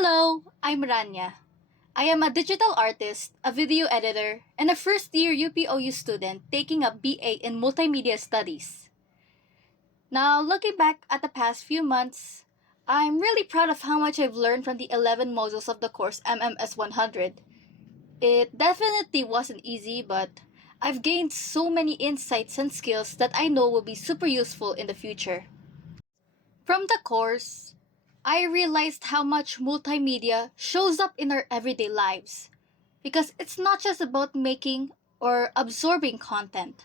Hello, I'm Rania. I am a digital artist, a video editor, and a first year UPOU student taking a BA in Multimedia Studies. Now, looking back at the past few months, I'm really proud of how much I've learned from the 11 modules of the course MMS 100. It definitely wasn't easy, but I've gained so many insights and skills that I know will be super useful in the future. From the course, I realized how much multimedia shows up in our everyday lives. Because it's not just about making or absorbing content,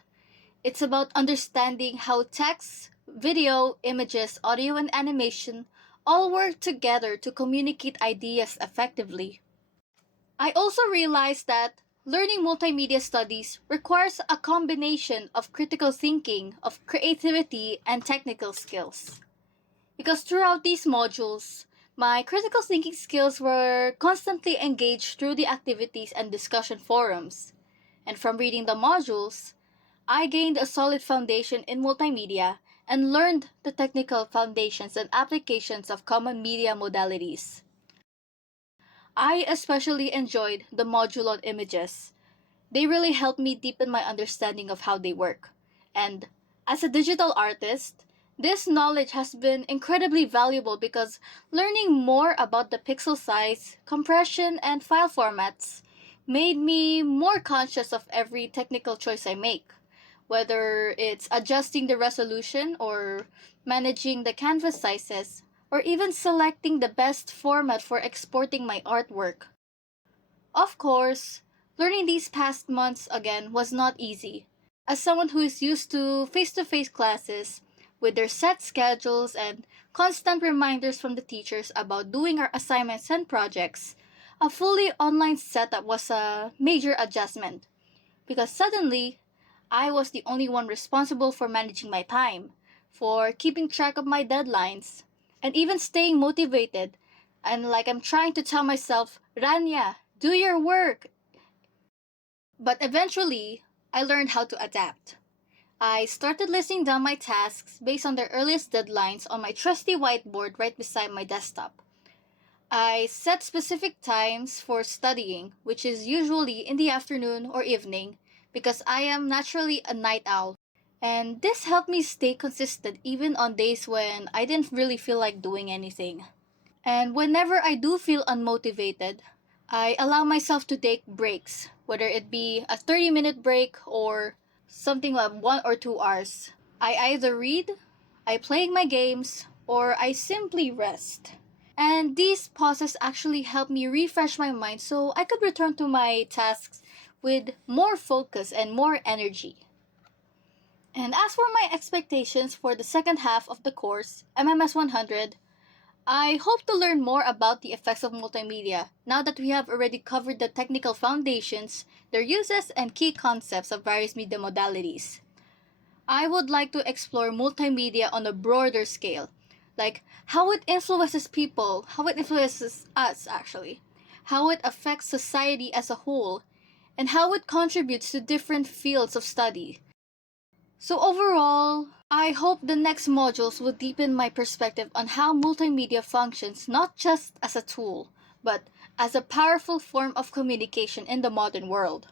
it's about understanding how text, video, images, audio, and animation all work together to communicate ideas effectively. I also realized that learning multimedia studies requires a combination of critical thinking, of creativity, and technical skills. Because throughout these modules, my critical thinking skills were constantly engaged through the activities and discussion forums. And from reading the modules, I gained a solid foundation in multimedia and learned the technical foundations and applications of common media modalities. I especially enjoyed the module on images. They really helped me deepen my understanding of how they work. And as a digital artist, this knowledge has been incredibly valuable because learning more about the pixel size, compression, and file formats made me more conscious of every technical choice I make, whether it's adjusting the resolution or managing the canvas sizes or even selecting the best format for exporting my artwork. Of course, learning these past months again was not easy. As someone who is used to face classes, with their set schedules and constant reminders from the teachers about doing our assignments and projects, a fully online setup was a major adjustment. Because suddenly, I was the only one responsible for managing my time, for keeping track of my deadlines, and even staying motivated. And like I'm trying to tell myself, Rania, do your work. But eventually, I learned how to adapt. I started listing down my tasks based on their earliest deadlines on my trusty whiteboard right beside my desktop. I set specific times for studying, which is usually in the afternoon or evening, because I am naturally a night owl. And this helped me stay consistent even on days when I didn't really feel like doing anything. And whenever I do feel unmotivated, I allow myself to take breaks, whether it be a 30-minute break or something like 1 or 2 hours. I either read, I play my games, or I simply rest. And these pauses actually help me refresh my mind so I could return to my tasks with more focus and more energy. And as for my expectations for the second half of the course, MMS 100, I hope to learn more about the effects of multimedia now that we have already covered the technical foundations, their uses, and key concepts of various media modalities. I would like to explore multimedia on a broader scale, like how it influences people, how it influences us actually, how it affects society as a whole, and how it contributes to different fields of study. So overall, I hope the next modules will deepen my perspective on how multimedia functions not just as a tool, but as a powerful form of communication in the modern world.